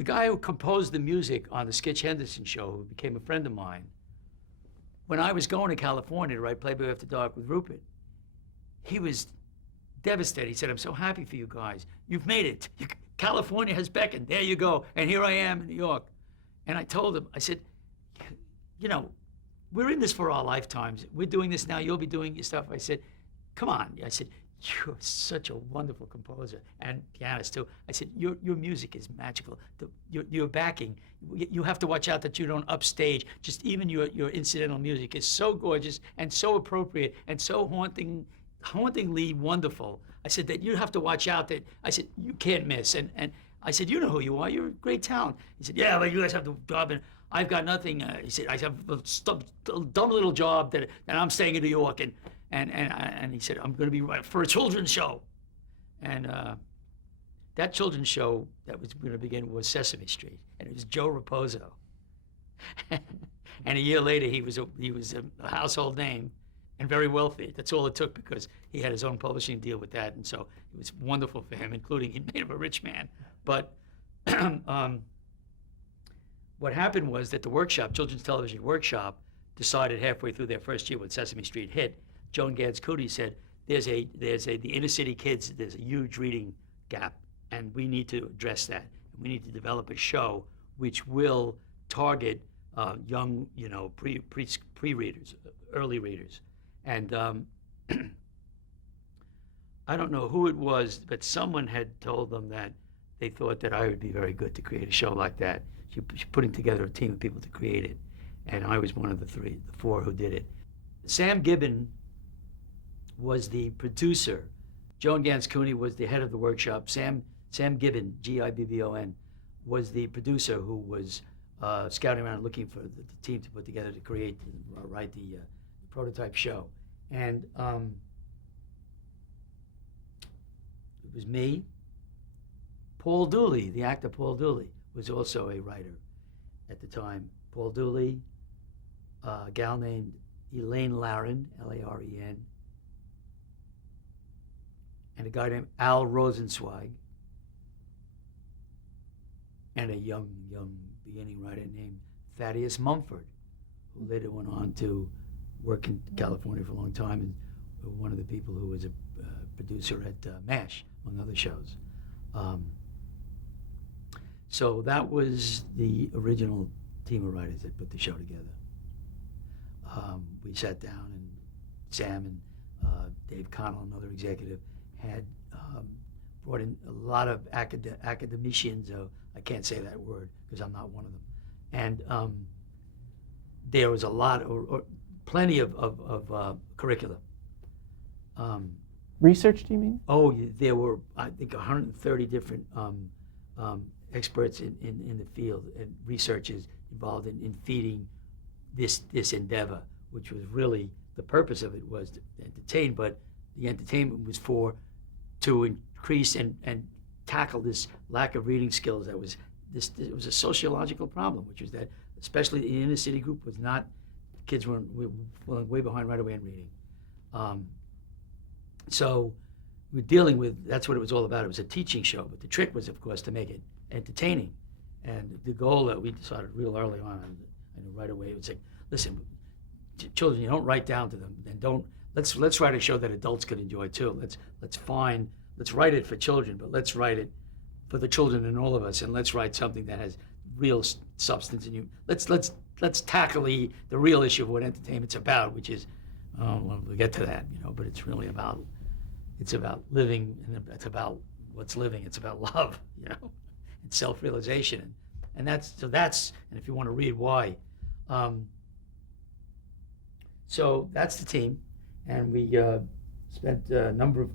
The guy who composed the music on the Skitch Henderson show, who became a friend of mine, when I was going to California to write Playboy After Dark with Rupert, he was devastated. He said, I'm so happy for you guys. You've made it. California has beckoned. There you go. And here I am in New York. And I told him, I said, you know, we're in this for our lifetimes. We're doing this now. You'll be doing your stuff. I said, come on. I said, you're such a wonderful composer and pianist too. I said, your music is magical. Your backing, you have to watch out that you don't upstage. Just even your incidental music is so gorgeous and so appropriate and so hauntingly wonderful. I said that you have to watch out that, I said, you can't miss. And I said, you know who you are. You're a great talent. He said, yeah, but you guys have the job and I've got nothing. He said, I have a dumb little job that I'm staying in New York and he said, I'm going to be right for a children's show. And that children's show that was going to begin was Sesame Street, and it was Joe Raposo. And a year later, he was a household name and very wealthy. That's all it took because he had his own publishing deal with that, and so it was wonderful for him, including he made him a rich man. But what happened was that the workshop, Children's Television Workshop, decided halfway through their first year when Sesame Street hit, Joan Gans Cootie said, the inner city kids, there's a huge reading gap, and we need to address that. And we need to develop a show which will target young, pre-readers, early readers. And I don't know who it was, but someone had told them that they thought that I would be very good to create a show like that. She's putting together a team of people to create it, and I was one of the four who did it. Sam Gibbon was the producer. Joan Gans Cooney was the head of the workshop. Sam Gibbon, Gibbon, was the producer who was scouting around looking for the team to put together to write the prototype show. And it was me. Paul Dooley, the actor Paul Dooley, was also a writer at the time. Paul Dooley, a gal named Elaine Laren, Laren, and a guy named Al Rosenzweig, and a young beginning writer named Thaddeus Mumford, who later went on to work in California for a long time and one of the people who was a producer at MASH, among other shows. So that was the original team of writers that put the show together. We sat down, and Sam and Dave Connell, another executive, had brought in a lot of academicians. I can't say that word because I'm not one of them. And there was a lot, or plenty of curricula. Research, do you mean? Oh, there were, I think, 130 different experts in the field and researchers involved in feeding this endeavor, which was really, the purpose of it was to entertain, but the entertainment was to increase and tackle this lack of reading skills that was it was a sociological problem, which was that especially the inner city group was not, kids were way behind right away in reading. So we're dealing with, that's what it was all about. It was a teaching show, but the trick was, of course, to make it entertaining. And the goal that we decided real early on, I knew right away, it was like, listen, children, you don't write down to them, and let's write a show that adults could enjoy too. Let's write it for children, but let's write it for the children in all of us, and let's write something that has real substance in you. Let's tackle the real issue of what entertainment's about, which is, well, we'll get to that, but it's really about living, and it's about what's living. It's about love, and self-realization, and that's, and if you want to read why. So that's the team, and we spent a number of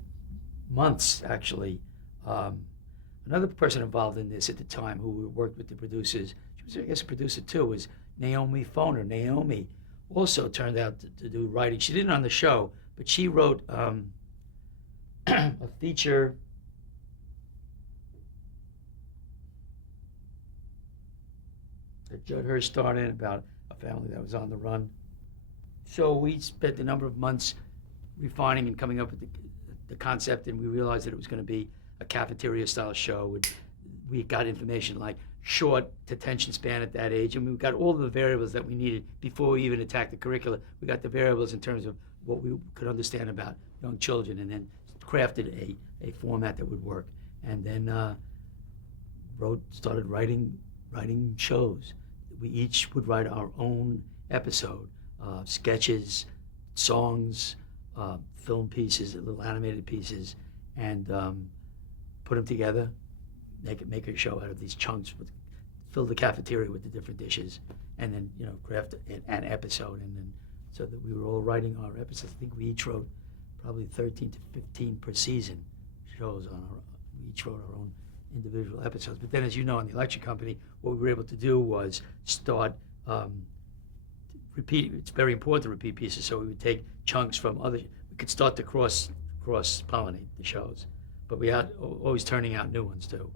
months, actually. Another person involved in this at the time who worked with the producers, she was, I guess, a producer too, was Naomi Foner. Naomi also turned out to do writing. She didn't on the show, but she wrote a feature that Judd Hirsch starred in about a family that was on the run. So we spent a number of months refining and coming up with the concept, and we realized that it was going to be a cafeteria-style show with we got information like short attention span at that age, and we got all the variables that we needed before we even attacked the curricula. We got the variables in terms of what we could understand about young children, and then crafted a format that would work. And then started writing shows. We each would write our own episode, sketches, songs, film pieces, little animated pieces, and put them together, make a show out of these chunks, fill the cafeteria with the different dishes, and then craft an episode. And then so that we were all writing our episodes. I think we each wrote probably 13 to 15 per season shows we each wrote our own individual episodes. But then, as you know, in the election company, what we were able to do was start repeat. It's very important to repeat pieces, so we would take chunks from other. We could start to cross pollinate the shows, but we had always turning out new ones too.